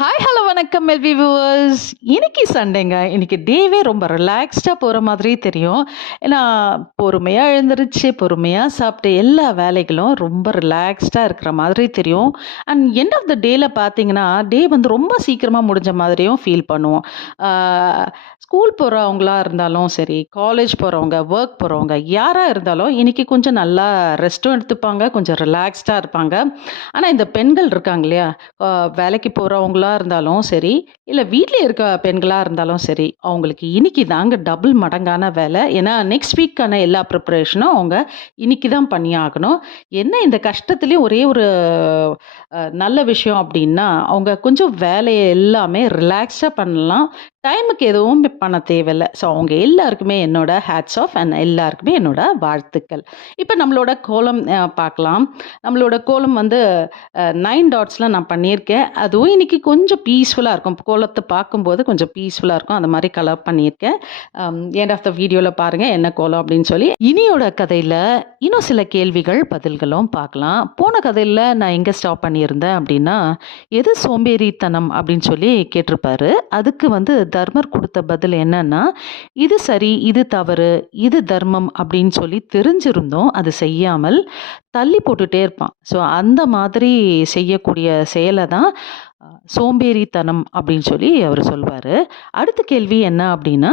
Hi hello வணக்கம் LV viewers இன்னைக்கு சண்டேங்க. இன்னைக்கு டேவே ரொம்ப ரிலாக்ஸ்டாக போகிற மாதிரி தெரியும். ஏன்னா பொறுமையாக எழுந்திருச்சு பொறுமையாக சாப்பிட்டு எல்லா வேலைகளும் ரொம்ப ரிலாக்ஸ்டாக இருக்கிற மாதிரி தெரியும். அண்ட் எண்ட் ஆஃப் த டேயில் பார்த்தீங்கன்னா டே வந்து ரொம்ப சீக்கிரமாக முடிஞ்ச மாதிரியும் ஃபீல் பண்ணுவோம். ஸ்கூல் போகிறவங்களா இருந்தாலும் சரி காலேஜ் போகிறவங்க ஒர்க் போகிறவங்க யாராக இருந்தாலும் இன்னைக்கு கொஞ்சம் நல்லா ரெஸ்ட்டும் எடுத்துப்பாங்க கொஞ்சம் ரிலாக்ஸ்டாக இருப்பாங்க. ஆனால் இந்த பெண்கள் இருக்காங்க இல்லையா? வேலைக்கு போகிறவங்களா இருந்தாலும் சரி இல்லை வீட்டில் இருக்க பெண்களாக இருந்தாலும் சரி அவங்களுக்கு இன்னைக்கு தாங்க டபுள் மடங்கான வேலை. ஏன்னா நெக்ஸ்ட் வீக்கான எல்லா ப்ரிப்பரேஷனும் அவங்க இன்னைக்கு தான் பண்ணி ஆகணும் என்ன இந்த கஷ்டத்துலேயும் ஒரே ஒரு நல்ல விஷயம் அப்படின்னா அவங்க கொஞ்சம் வேலையை எல்லாமே ரிலாக்ஸாக பண்ணலாம். டைமுக்கு எதுவும் பண்ண தேவையில்லை. ஸோ அவங்க எல்லாருக்குமே என்னோட ஹேட்ஸ் ஆஃப் அண்ட் எல்லாருக்குமே என்னோட வாழ்த்துக்கள். இப்போ நம்மளோட கோலம் பார்க்கலாம். நம்மளோட கோலம் வந்து நைன் டாட்ஸில் நான் பண்ணியிருக்கேன். அதுவும் இன்றைக்கி கொஞ்சம் பீஸ்ஃபுல்லாக இருக்கும். கோலத்தை பார்க்கும்போது கொஞ்சம் பீஸ்ஃபுல்லாக இருக்கும். அந்த மாதிரி கலர் பண்ணியிருக்கேன். எண்ட் ஆஃப் த வீடியோவில் பாருங்கள் என்ன கோலம் அப்படின்னு சொல்லி. இனியோட கதையில் இன்னும் சில கேள்விகள் பதில்களும் பார்க்கலாம். போன கதையில் நான் எங்கே ஸ்டாப் பண்ணியிருந்தேன் அப்படின்னா எது சோம்பேறித்தனம் அப்படின்னு சொல்லி கேட்டிருப்பாரு. அதுக்கு வந்து தர்மர் கொடுத்த பதில் என்னன்னா இது சரி இது தவறு இது தர்மம் அப்படின்னு சொல்லி தெரிஞ்சிருந்தோம். அது செய்யாமல் தள்ளி போட்டுட்டே இருப்பான். ஸோ அந்த மாதிரி செய்யக்கூடிய செயலை தான் சோம்பேறித்தனம் அப்படின்னு சொல்லி அவர் சொல்வார். அடுத்த கேள்வி என்ன அப்படின்னா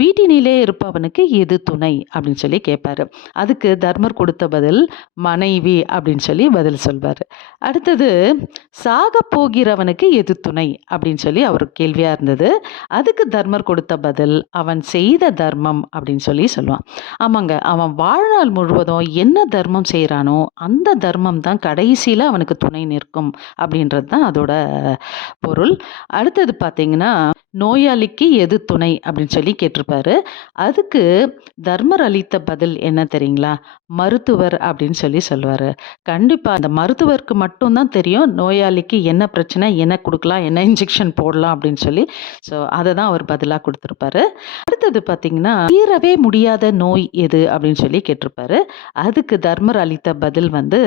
வீட்டினிலே இருப்பவனுக்கு எது துணை அப்படின்னு சொல்லி கேட்பாரு அதுக்கு தர்மர் கொடுத்த பதில் மனைவி அப்படின்னு சொல்லி பதில் சொல்வார். அடுத்தது சாக போகிறவனுக்கு எது துணை? அப்படின்னு சொல்லி அவர் கேள்வியாக இருந்தது. அதுக்கு தர்மர் கொடுத்த பதில் அவன் செய்த தர்மம் அப்படின்னு சொல்லி சொல்லுவான். ஆமாங்க அவன் வாழ்நாள் முழுவதும் என்ன தர்மம் செய்கிறான் அந்த தர்மம் தான் கடைசியில் அவனுக்கு துணை நிற்கும் அப்படின்றது தான் அதோட பொருள். அடுத்தது பார்த்தீங்கன்னா நோயாளிக்கு எது துணை அப்படின்னு சொல்லி கேட்டிருப்பாரு. அதுக்கு தர்மர் அளித்த பதில் என்ன தெரியுங்களா? மருத்துவர் அப்படின்னு சொல்லி சொல்லுவார். கண்டிப்பாக அந்த மருத்துவருக்கு மட்டும்தான் தெரியும் நோயாளிக்கு என்ன பிரச்சனை என்ன கொடுக்கலாம் என்ன இன்ஜெக்ஷன் போடலாம் அப்படின்னு சொல்லி. ஸோ அதை தான் அவர் பதிலாக கொடுத்துருப்பாரு. அடுத்தது பார்த்தீங்கன்னா தீரவே முடியாத நோய் எது அப்படின்னு சொல்லி கேட்டிருப்பாரு. அதுக்கு தர்மர் அளித்த பதில் வந்து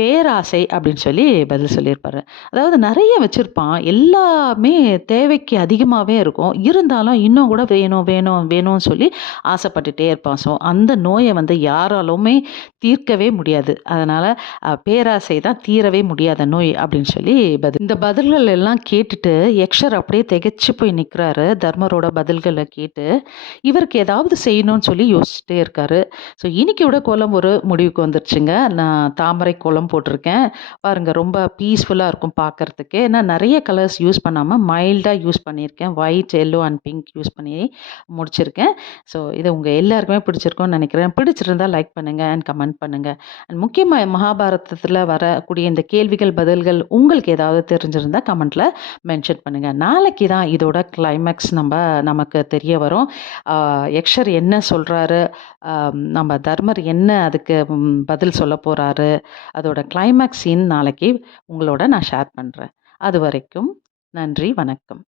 பேராசை அப்படின்னு சொல்லி பதில் சொல்லியிருப்பாரு. அதாவது நிறைய வச்சுருப்பான். எல்லாமே தேவைக்கு அதிகமாகவே இருக்கும். இருந்தாலும் இன்னும் கூட வேணும் வேணும் வேணும்னு சொல்லி ஆசைப்பட்டுட்டே இருப்பான். ஸோ அந்த நோயை வந்து யாராலுமே தீர்க்கவே முடியாது. அதனால் பேராசை தான் தீரவே முடியாத நோய் அப்படின்னு சொல்லி பதில் இந்த பதில்கள் எல்லாம் கேட்டுட்டு யக்ஷர் அப்படியே திகைச்சு போய் நிற்கிறாரு தர்மரோட பதில்களை கேட்டு இவருக்கு ஏதாவது செய்யணும்னு சொல்லி யோசிச்சுட்டே இருக்காரு. ஸோ இன்னைக்கியோட கோலம் ஒரு முடிவுக்கு வந்துருச்சுங்க. நான் தாமரை கோலம் போட்டிருக்கேன். பாருங்கள் ரொம்ப பீஸ்ஃபுல்லாக இருக்கும் பார்க்குறதுக்கு நான் நிறைய கலர்ஸ் யூஸ் பண்ணாமல் மைல்டாக யூஸ் பண்ணியிருக்கேன். White yellow and pink use பண்ணி முடிச்சிருக்கேன். ஸோ இது உங்கள் எல்லாருக்குமே பிடிச்சிருக்கும்னு நினைக்கிறேன். பிடிச்சிருந்தா லைக் பண்ணுங்கள் அண்ட் கமெண்ட் பண்ணுங்கள் அண்ட் முக்கியமாக மகாபாரதத்தில் வரக்கூடிய இந்த கேள்விகள் பதில்கள் உங்களுக்கு ஏதாவது தெரிஞ்சிருந்தால் கமெண்ட்டில் மென்ஷன் பண்ணுங்கள் நாளைக்கு தான் இதோட கிளைமேக்ஸ் நம்ம நமக்கு தெரிய வரும். எக்ஷர் யக்ஷர் என்ன சொல்கிறாரு நம்ம தர்மர் என்ன அதுக்கு பதில் சொல்ல போகிறாரு அதோட அதோட கிளைமேக்ஸ் சீன் நாளைக்கு உங்களோட நான் ஷேர் பண்ணுறேன் அது வரைக்கும் நன்றி வணக்கம்.